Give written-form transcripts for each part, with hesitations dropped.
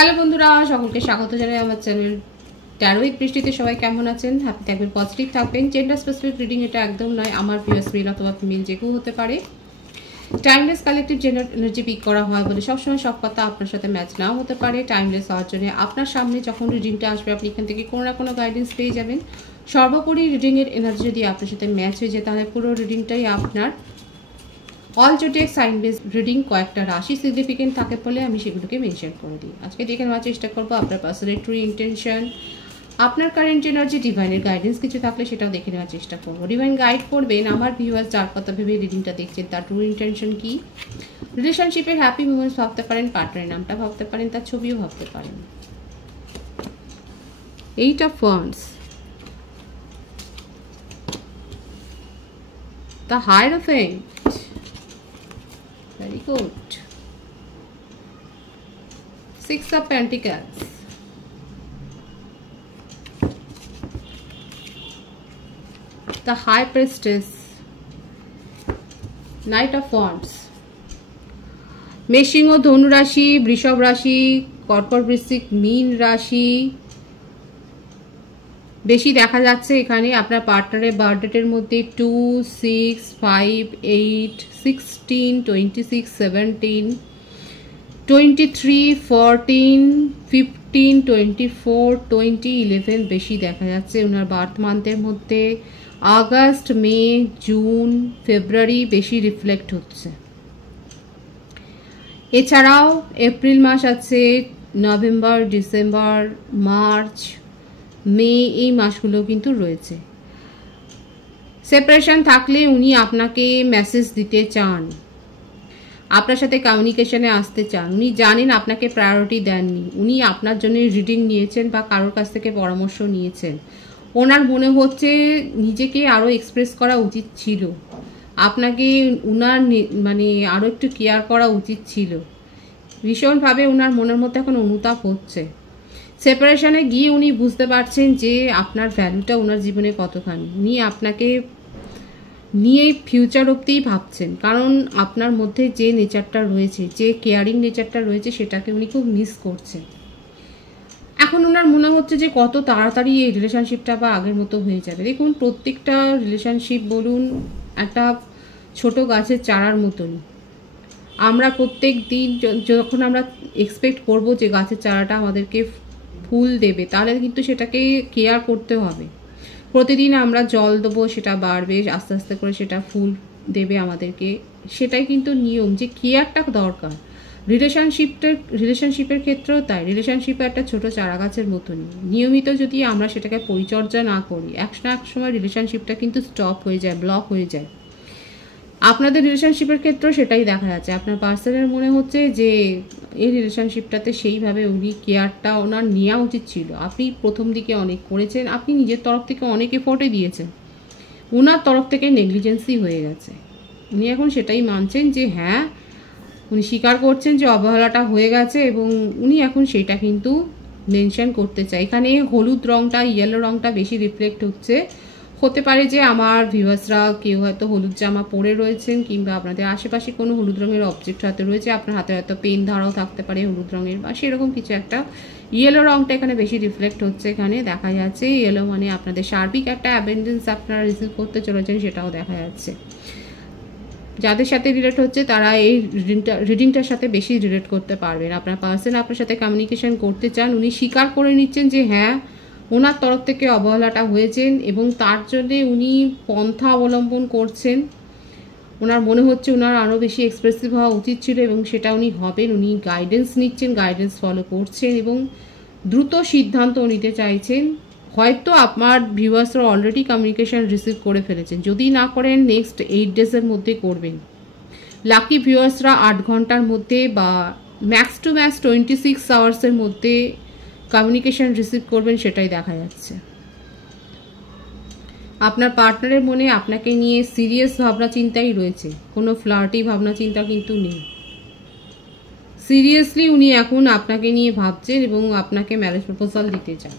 Hello বন্ধুরা, সকলকে স্বাগত জানাই আমার চ্যানেল ট্যারো উইথ বৃষ্টিতে। সবাই কেমন আছেন? হ্যাপি থাকবেন, পজিটিভ থাকবেন। জেন্ডার স্পেসিফিক রিডিং এটা একদম নয়। আমার ভিউয়ার্স মেল অথবা ফিমেল যে কেউ হতে পারে। Timeless collective gender energy pick করা হয় বলে সবসময় সব কথা আপনার সাথে ম্যাচ নাও হতে পারে। টাইমলেস হওয়ার জন্য আপনার সামনে যখন রিডিংটা আসবে আপনি এখান থেকে কোনো না কোনো গাইডেন্স পেয়ে যাবেন। সর্বোপরি রিডিংয়ের এনার্জি যদি আপনার সাথে ম্যাচ হয়ে যায় তাহলে পুরো রিডিংটাই আপনার। All zodiac sign base reading কয়েকটা রাশি সিগনিফিকেন্ট থাকে বলে আমি সেগুলোকে মেনশন করে দিই। আজকে দেখে নেওয়ার চেষ্টা করবো আপনার পার্সোনাল ট্রু ইন্টেনশন, আপনার কারেন্ট এনার্জি, ডিভাইনের গাইডেন্স কিছু থাকলে সেটাও দেখে নেওয়ার চেষ্টা করবো। ডিভাইন গাইড করবেন আমার ভিউয়ার্স যার কথা ভেবে রিডিংটা দেখছেন তার ট্রু ইন্টেনশন কি। রিলেশনশিপের হ্যাপি মোমেন্টস ভাবতে পারেন, পার্টনারের নামটা ভাবতে পারেন, তার ছবিও ভাবতে পারেন। 8 of Wands, the Hierophant, very good. 6 of Pentacles, the High Priestess, Knight of Wands. মেষিং ও ধনু রাশি, বৃষভ রাশি, কর্কট, বৃশ্চিক, মীন রাশি বেশি দেখা যাচ্ছে এখানে। আপনার পার্টনারের বার্থডেটের মধ্যে 2, 6, 5, 8, 16, 26, 17, 23, 14, 15, 24, 20, 11 বেশি দেখা যাচ্ছে। ওনার বার্থ মান্থের মধ্যে আগস্ট, মে, জুন, ফেব্রুয়ারি বেশি রিফ্লেক্ট হচ্ছে। এছাড়াও এপ্রিল মাস আছে, নভেম্বর, ডিসেম্বর, মার্চ, মে, এই মাসগুলো কিন্তু রয়েছে। সেপারেশন থাকলে উনি আপনাকে মেসেজ দিতে চান, আপনার সাথে কমিউনিকেশনে আসতে চান। উনি জানেন আপনাকে প্রায়োরিটি দেননি, উনি আপনার জন্য রিডিং নিয়েছেন বা কারোর কাছ থেকে পরামর্শ নিয়েছেন। ওনার মনে হচ্ছে নিজেকে আরও এক্সপ্রেস করা উচিত ছিল, আপনাকে উনার মানে আরও একটু কেয়ার করা উচিত ছিল। ভীষণভাবে ওনার মনের মধ্যে এখন অনুতাপ হচ্ছে। সেপারেশনে গিয়ে উনি বুঝতে পারছেন যে আপনার ভ্যালুটা ওনার জীবনে কতখানি। উনি আপনাকে নিয়ে ফিউচার অবধিই ভাবছেন, কারণ আপনার মধ্যে যে নেচারটা রয়েছে, যে কেয়ারিং নেচারটা রয়েছে সেটাকে উনি খুব মিস করছেন। এখন ওনার মনে হচ্ছে যে কত তাড়াতাড়ি এই রিলেশনশিপটা বা আগের মতো হয়ে যাবে। দেখুন, প্রত্যেকটা রিলেশনশিপ বলুন একটা ছোট গাছের চারার মতনই। আমরা প্রত্যেক দিন যখন আমরা এক্সপেক্ট করব যে গাছের চারাটা আমাদেরকে ফুল দেবে, তাহলে কিন্তু সেটাকে কেয়ার করতে হবে। প্রতিদিন আমরা জল দেবো, সেটা বাড়বে, আস্তে আস্তে করে সেটা ফুল দেবে আমাদেরকে। সেটাই কিন্তু নিয়ম, যে কেয়ারটা দরকার। রিলেশনশিপের ক্ষেত্রেও তাই। রিলেশনশিপে একটা ছোট চারা গাছের মতনই, নিয়মিত যদি আমরা সেটাকে পরিচর্যা না করি এক না এক সময় রিলেশনশিপটা কিন্তু স্টপ হয়ে যায়, ব্লক হয়ে যায়। আপনাদের রিলেশনশিপের ক্ষেত্রেও সেটাই দেখা যাচ্ছে। আপনার পার্সনের মনে হচ্ছে যে এই রিলেশনশিপটাতে সেইভাবে উনি কেয়ারটা ওনার নেওয়া উচিত ছিল। আপনি প্রথম দিকে অনেক করেছেন, আপনি নিজের তরফ থেকে অনেক এফোর্টে দিয়েছেন, ওনার তরফ থেকে নেগলিজেন্সি হয়ে গেছে। উনি এখন সেটাই মানছেন যে হ্যাঁ, উনি স্বীকার করছেন যে অবহেলাটা হয়ে গেছে এবং উনি এখন সেটা কিন্তু মেনশন করতে চায়। এখানে হলুদ রঙটা, ইয়েলো রঙটা বেশি রিফ্লেক্ট হচ্ছে। হতে পারে যে আমার ভিউয়ার্সরা কেউ হয়তো হলুদ জামা পরে রয়েছেন, কিংবা আপনাদের আশেপাশে কোনো হলুদ রঙের অবজেক্ট হাতে রয়েছে। আপনার হাতে হয়তো পেন ধারাও থাকতে পারে হলুদ রঙের বা সেরকম কিছু একটা। ইয়েলো রঙটা এখানে বেশি রিফ্লেক্ট হচ্ছে। এখানে দেখা যাচ্ছে ইয়েলো মানে আপনাদের সার্বিক একটা অ্যাবেন্ডেন্স আপনারা রিসিভ করতে চলেছেন, সেটাও দেখা যাচ্ছে। যাদের সাথে রিলেট হচ্ছে তারা এই রিডিংটার সাথে বেশি রিলেট করতে পারবেন। আপনার পার্সন আপনার সাথে কমিউনিকেশন করতে চান, উনি স্বীকার করে নিচ্ছেন যে হ্যাঁ ওনার তরফ থেকে অবহেলাটা হয়েছেন এবং তার জন্যে উনি পন্থা অবলম্বন করছেন। ওনার মনে হচ্ছে ওনার আরও বেশি এক্সপ্রেসিভ হওয়া উচিত ছিল এবং সেটা উনি হবেন। উনি গাইডেন্স নিচ্ছেন, গাইডেন্স ফলো করছেন এবং দ্রুত সিদ্ধান্ত নিতে চাইছেন। হয়তো আপনার ভিউয়ার্সরা অলরেডি কমিউনিকেশন রিসিভ করে ফেলেছেন, যদি না করেন নেক্সট 8 ডেজের মধ্যে করবেন। লাকি ভিউয়ার্সরা 8 ঘন্টার মধ্যে বা ম্যাক্স টু ম্যাক্স 26 আওয়ার্সের মধ্যে কমিউনিকেশন রিসিভ করবেন, সেটাই দেখা যাচ্ছে। আপনার পার্টনারের মনে আপনাকে নিয়ে সিরিয়াস ভাবনা চিন্তাই রয়েছে, কোনো ফ্লার্টি ভাবনা চিন্তা কিন্তু নেই। সিরিয়াসলি উনি এখন আপনাকে নিয়ে ভাবছেন এবং আপনাকে ম্যারেজ প্রপোজাল দিতে চান।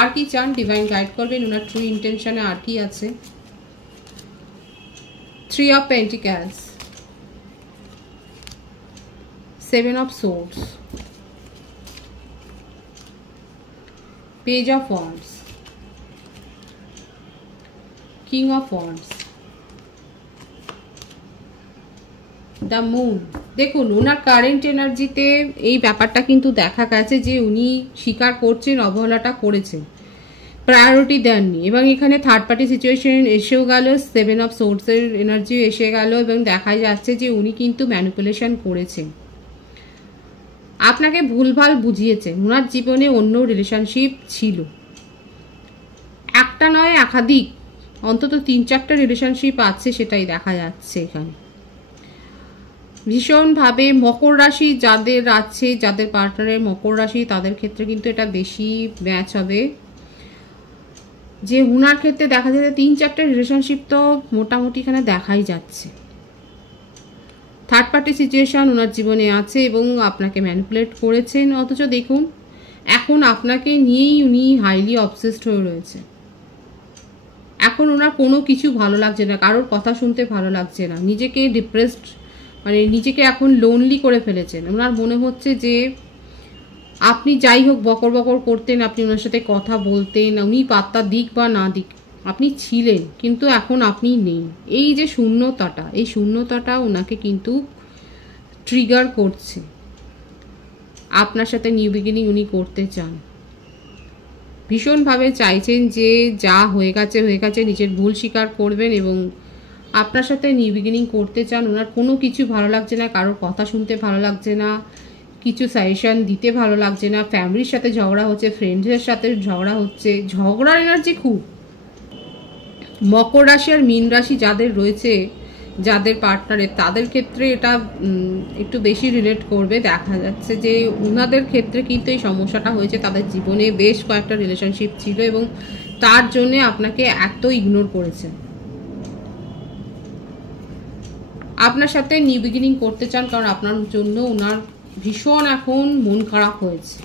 আর কি চান ডিভাইন গাইড করবেন, ওনার ট্রু ইন্টেনশনে আর কি আছে। 3 of Pentacles, 7 of Swords, page of wands, king of wands, the moon. দেখুন ওনার কারেন্ট এনার্জিতে এই ব্যাপারটা কিন্তু দেখা গেছে যে উনি স্বীকার করছেন অবহেলাটা করেছেন, প্রায়োরিটি দেননি, এবং এখানে থার্ড পার্টি সিচুয়েশন এসেও গেল, 7 অফ সোর্সের এনার্জি এসে গেল, এবং দেখা যাচ্ছে যে উনি কিন্তু ম্যানিপুলেশন করেছেন, আপনাকে ভুলভাল বুঝিয়েছেন। ওনার জীবনে অন্য রিলেশনশিপ ছিল, একটা নয় একাধিক, অন্তত 3-4টা রিলেশনশিপ আছে, সেটাই দেখা যাচ্ছে এখানে। ভীষণভাবে মকর রাশি যাদের আছে, যাদের পার্টনারের মকর রাশি, তাদের ক্ষেত্রে কিন্তু এটা বেশি ম্যাচ হবে, যে উনার ক্ষেত্রে দেখা যাচ্ছে 3-4টা রিলেশনশিপ তো মোটামুটি এখানে দেখাই যাচ্ছে। থার্ড পার্টি সিচুয়েশন ওনার জীবনে আছে এবং আপনাকে ম্যানিপুলেট করেছেন, অথচ দেখুন এখন আপনাকে নিয়েই উনি হাইলি অবসেসড হয়ে রয়েছে। এখন ওনার কোনো কিছু ভালো লাগছে না, কারোর কথা শুনতে ভালো লাগছে না, নিজেকে ডিপ্রেসড, মানে নিজেকে এখন লোনলি করে ফেলেছেন। ওনার মনে হচ্ছে যে আপনি যাই হোক বকর বকর করতেন, আপনি ওনার সাথে কথা বলতেন, উনি পাত্তা দিক বা না দিক আপনি ছিলেন, কিন্তু এখন আপনি নেই। এই যে শূন্যতাটা, এই শূন্যতাটা ওনাকে কিন্তু ট্রিগার করছে। আপনার সাথে নিউ বিগিনিং উনি করতে চান, ভীষণভাবে চাইছেন যে যা হয়ে গেছে হয়ে গেছে, নিজের ভুল স্বীকার করবেন এবং আপনার সাথে নিউ বিগিনিং করতে চান। ওনার কোনো কিছু ভালো লাগছে না, কারোর কথা শুনতে ভালো লাগছে না, কিছু সাজেশন দিতে ভালো লাগছে না, ফ্যামিলির সাথে ঝগড়া হচ্ছে, ফ্রেন্ডসের সাথে ঝগড়া হচ্ছে, ঝগড়ার এনার্জি খুব। মকর রাশি আর মীন রাশি যাদের রয়েছে, যাদের পার্টনারের, তাদের ক্ষেত্রে এটা একটু বেশি রিলেট করবে। দেখা যাচ্ছে যে ওনাদের ক্ষেত্রে কিন্তু এই সমস্যাটা হয়েছে, তাদের জীবনে বেশ কয়েকটা রিলেশনশিপ ছিল এবং তার জন্যে আপনাকে এত ইগনোর করেছে। আপনার সাথে নিউ বিগিনিং করতে চান, কারণ আপনার জন্য ওনার ভীষণ এখন মন খারাপ হয়েছে।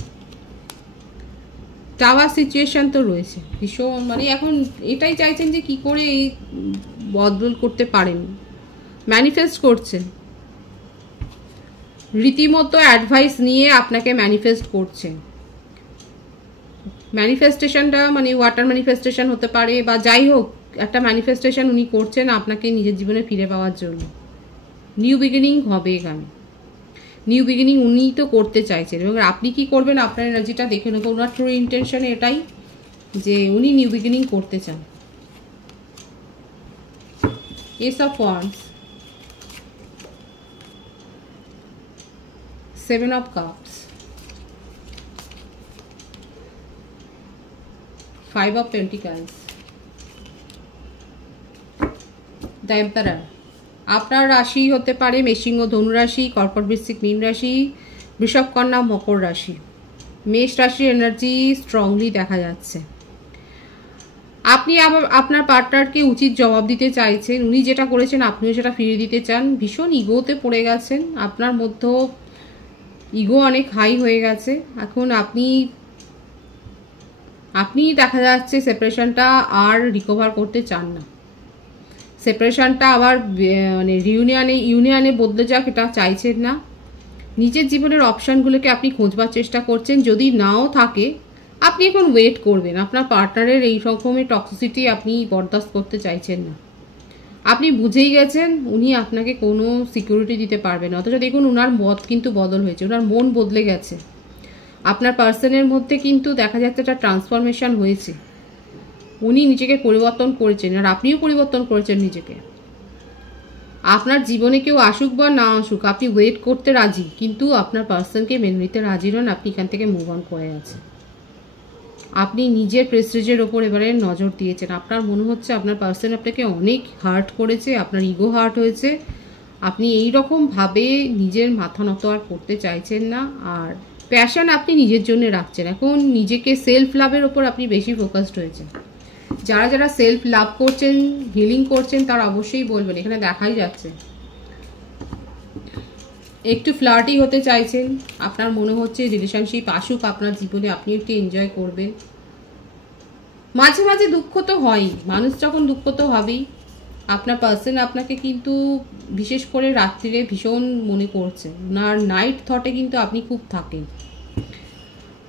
টাওয়ার সিচুয়েশন তো রয়েছে ভীষণ, মানে এখন এটাই চাইছেন যে কি করে এই বদল করতে পারেন, ম্যানিফেস্ট করছেন, রীতিমতো অ্যাডভাইস নিয়ে আপনাকে ম্যানিফেস্ট করছেন। ম্যানিফেস্টেশনটা মানে ওয়াটার ম্যানিফেস্টেশন হতে পারে বা যাই হোক, একটা ম্যানিফেস্টেশন উনি করছেন আপনাকে নিজের জীবনে ফিরে পাওয়ার জন্য। নিউ বিগিনিং হবে এখানে, নিউ বিগিনিং উনি তো করতে চাইছেন, এবং আপনি কি করবেন আপনার এনার্জিটা দেখে নেবো। ওনার ট্রু ইন্টেনশন এটাই যে উনি নিউ বিগিনিং করতে চান। S of wands, 7 of cups, 5 of pentacles, the emperor. আপনার রাশি হতে পারে মেষিংহ ধনু রাশি, কর্কট বৃশ্চিক মীন রাশি, বৃষভ কন্যা মকর রাশি। মেষ রাশির এনার্জি স্ট্রংলি দেখা যাচ্ছে। আপনি আবার আপনার পার্টনারকে উচিত জবাব দিতে চাইছেন, উনি যেটা করেছেন আপনিও সেটা ফিরিয়ে দিতে চান। ভীষণ ইগোতে পড়ে গেছেন, আপনার মধ্যে ইগো অনেক হাই হয়ে গেছে। এখন আপনি দেখা যাচ্ছে সেপারেশনটা আর রিকভার করতে চান না, সেপারেশনটা আবার মানে ইউনিয়নে বদলে যাক এটা চাইছেন না। নিজের জীবনের অপশানগুলোকে আপনি খোঁজবার চেষ্টা করছেন, যদি নাও থাকে আপনি এখন ওয়েট করবেন। আপনার পার্টনারের এই রকমের টক্সিসিটি আপনি বরদাস্ত করতে চাইছেন না। আপনি বুঝেই গেছেন উনি আপনাকে কোনো সিকিউরিটি দিতে পারবেন না, অথচ দেখুন ওনার মত কিন্তু বদল হয়েছে, ওনার মন বদলে গেছে। আপনার পার্সনের মধ্যে কিন্তু দেখা যাচ্ছে একটা ট্রান্সফরমেশন হয়েছে, উনি নিজেকে পরিবর্তন করেছেন আর আপনিও পরিবর্তন করেছেন নিজেকে। আপনার জীবনে কেউ আসুক বা না আসুক আপনি ওয়েট করতে রাজি, কিন্তু আপনার পার্সনকে মেনে নিতে রাজি নন। আপনি এখান থেকে মুভ অন করে আছেন, আপনি নিজের প্রেস্টিজের ওপর এবারে নজর দিয়েছেন। আপনার মনে হচ্ছে আপনার পার্সন আপনাকে অনেক হার্ট করেছে, আপনার ইগো হার্ট হয়েছে, আপনি এই রকমভাবে নিজের মাথা নত আর করতে চাইছেন না। আর প্যাশন আপনি নিজের জন্য রাখছেন, এখন নিজেকে সেলফ লাভের ওপর আপনি বেশি ফোকাসড হয়েছেন। যারা যারা সেলফ লাভ করছেন, হিলিং করছেন, তারা অবশ্যই বলবেন, এখানে দেখাই যাচ্ছে একটু ফ্লার্টি হতে চাইছেন। আপনার মনে হচ্ছে রিলেশনশিপ আসুক আপনার জীবনে, আপনি একটু এনজয় করবেন। মাঝে মাঝে দুঃখ তো হয়ই, মানুষ যখন দুঃখ তো হবেই। আপনার পার্সন আপনাকে কিন্তু বিশেষ করে রাত্রিরে ভীষণ মনে করছে, ওনার নাইট থটে কিন্তু আপনি খুব থাকেন।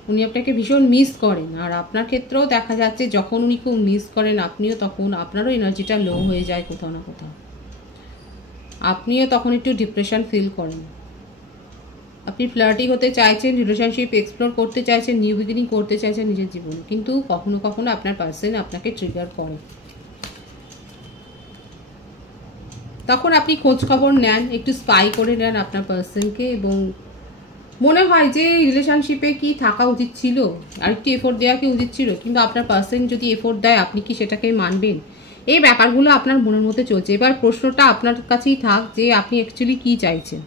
উনি আপনাকে ভীষণ মিস করেন, আর আপনার ক্ষেত্রেও দেখা যাচ্ছে যখন উনি খুব মিস করেন আপনিও তখন আপনারও এনার্জিটা লো হয়ে যায় কোথাও না কোথাও, আপনিও তখন একটু ডিপ্রেশন ফিল করেন। আপনি ফ্লার্টি হতে চাইছেন, রিলেশনশিপ এক্সপ্লোর করতে চাইছেন, নিউ বিগিনিং করতে চাইছেন নিজের জীবনে, কিন্তু কখনো কখনো আপনার পার্সন আপনাকে ট্রিগার করে। তখন আপনি খোঁজ খবর নেন, একটু স্পাই করে নেন আপনার পার্সনকে, এবং মনে হয় যে রিলেশনশিপে কি থাকা উচিত ছিল, আর একটু এফোর্ট দেওয়া কি উচিত ছিল, কিন্তু আপনার পার্সন যদি এফোর্ট দেয় আপনি কি সেটাকে মানবেন? এই ব্যাপারগুলো আপনার মনের মধ্যে চলছে। এবার প্রশ্নটা আপনার কাছেই থাক যে আপনি অ্যাকচুয়ালি কি চাইছেন।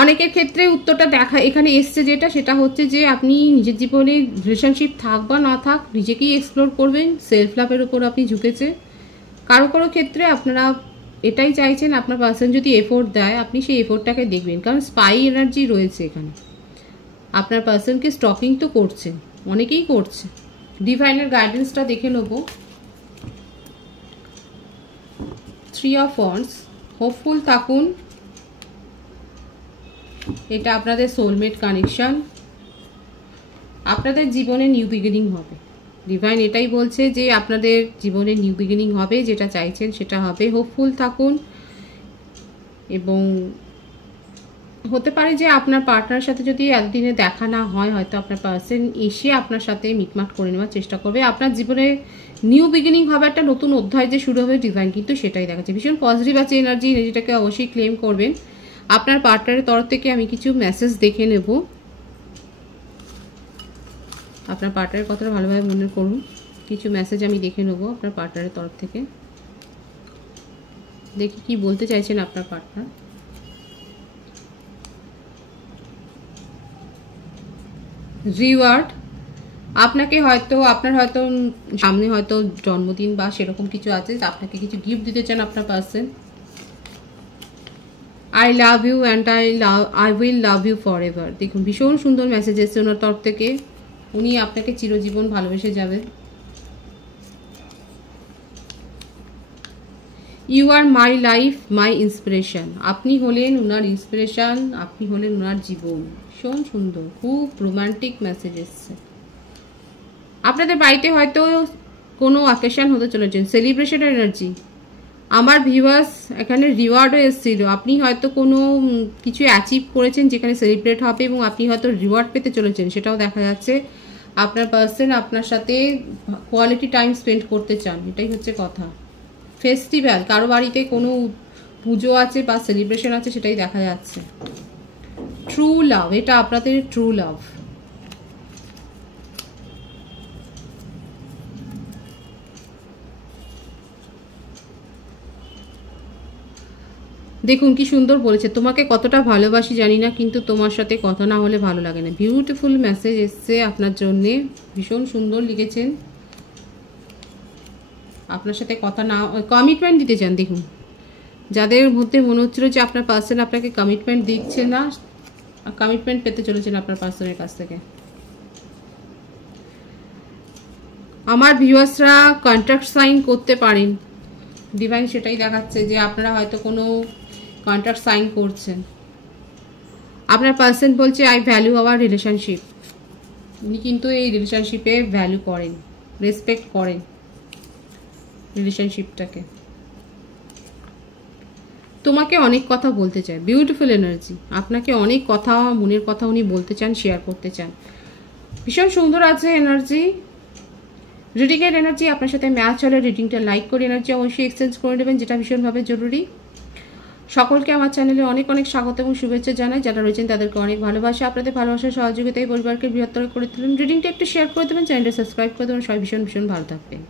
অনেকের ক্ষেত্রে উত্তরটা দেখা এখানে এসছে যেটা, সেটা হচ্ছে যে আপনি নিজের জীবনে রিলেশনশিপ থাক বা না থাক নিজেকেই এক্সপ্লোর করবেন, সেলফ লাভের উপর আপনি ঝুঁকেছে। কারো কারো ক্ষেত্রে আপনারা এটাই চাইছেন আপনার পার্সন যদি এফোর্ট দেয় আপনি সেই এফোর্টটাকে দেখবেন, কারণ স্পাই এনার্জি রয়েছে এখানে। আপনার পার্সনকে স্টকিং তো করছেন, অনেকেই করছে। ডিভাইনের গাইডেন্সটা দেখে নেব। 3 অফ ওয়ান্ডস, হোপফুল থাকুন, এটা আপনাদের সোলমেট কানেকশন, আপনাদের জীবনে নিউ বিগিনিং হবে। ডিভাইন এটাই বলছে যে আপনাদের জীবনে নিউ বিগিনিং হবে, যেটা চাইছেন সেটা হবে। হোপফুল থাকুন, এবং হতে পারে যে আপনার পার্টনারের সাথে যদি একদিনে দেখা না হয়, হয়তো আপনার পার্সন এসে আপনার সাথে মিটমাট করে নেওয়ার চেষ্টা করবে। আপনার জীবনে নিউ বিগিনিং হবে, একটা নতুন অধ্যায় যে শুরু হবে, ডিভাইন কিন্তু সেটাই দেখাচ্ছে। ভীষণ পজিটিভ আছে এনার্জি, এনার্জিটাকে অবশ্যই ক্লেম করবেন। আপনার পার্টনারের তরফ থেকে আমি কিছু মেসেজ দেখে নেব। আপনার পার্টনারের কথাটা ভালোভাবে মনে করুন, কিছু মেসেজ আমি দেখে নেব আপনার পার্টনারের তরফ থেকে। দেখি কি বলতে চাইছেন আপনার পার্টনার। রিওয়ার্ড, আপনাকে হয়তো আপনার হয়তো সামনে হয়তো জন্মদিন বা সেরকম কিছু আছে, আপনাকে কিছু গিফট দিতে চান আপনার person. I love you and I will love you forever. দেখুন ভীষণ সুন্দর মেসেজ এসছে ওনার তরফ থেকে, উনি আপনাকে চিরজীবন ভালোবেসে যাবেন। You are my life my inspiration, আপনি হলেন ওনার ইন্সপিরেশন, আপনি হলেন ওনার জীবন। ভীষণ সুন্দর, খুব রোমান্টিক মেসেজ এসছে। আপনাদের বাড়িতে হয়তো কোনো অকেশন হতে চলেছেন, সেলিব্রেশনের এনার্জি। আমার ভিউয়ার্স এখানে রিওয়ার্ডও এসেছিল, আপনি হয়তো কোনো কিছু অ্যাচিভ করেছেন যেখানে সেলিব্রেট হবে, এবং আপনি হয়তো রিওয়ার্ড পেতে চলেছেন, সেটাও দেখা যাচ্ছে। আপনার পার্সন আপনার সাথে কোয়ালিটি টাইম স্পেন্ড করতে চান, এটাই হচ্ছে কথা। ফেস্টিভ্যাল, কারো বাড়িতে কোনো পুজো আছে বা সেলিব্রেশন আছে, সেটাই দেখা যাচ্ছে। ট্রু লাভ, এটা আপনাদের ট্রু লাভ। দেখুন কি সুন্দর বলেছে, তোমাকে কতটা ভালোবাসি জানি না, কিন্তু তোমার সাথে কথা না হলে ভালো লাগে না। বিউটিফুল মেসেজ এসছে আপনার জন্যে, ভীষণ সুন্দর লিখেছেন। আপনার সাথে কথা না, কমিটমেন্ট দিতে চান। দেখুন যাদের মধ্যে মনে হচ্ছিল যে আপনার পার্সন আপনাকে কমিটমেন্ট দিচ্ছে না, কমিটমেন্ট পেতে চলেছেন আপনার পার্সনের কাছ থেকে। আমার ভিউয়ার্সরা কন্ট্রাক্ট সাইন করতে পারেন, ডিভাইন সেটাই দেখাচ্ছে যে আপনারা হয়তো কোনো কন্ট্রাক্ট সাইন করছেন। আপনার পার্সন বলছে আই ভ্যালু আওয়ার রিলেশনশিপ, উনি কিন্তু এই রিলেশনশিপে ভ্যালু করেন, রেসপেক্ট করেন রিলেশনশিপটাকে। তোমাকে অনেক কথা বলতে চায়, বিউটিফুল এনার্জি, আপনাকে অনেক কথা, মনের কথা উনি বলতে চান, শেয়ার করতে চান। ভীষণ সুন্দর আছে এনার্জি। রিডিংয়ের এনার্জি আপনার সাথে ম্যাচ হলে রিডিংটা লাইক করে এনার্জি অবশ্যই এক্সচেঞ্জ করে নেবেন, যেটা ভীষণভাবে জরুরি। সকলকে আমার চ্যানেলে অনেক অনেক স্বাগত এবং শুভেচ্ছা জানাই। যারা রয়েছেন তাদেরকে অনেক ভালোবাসা, আপনাদের ভালোবাসার সহযোগিতায় পরিবারকে বৃহত্তর করে তুলুন। রিডিংটা একটু শেয়ার করে দেবেন, চ্যানেলটা সাবস্ক্রাইব করে দেবেন। সবাই ভীষণ ভীষণ ভালো থাকবেন।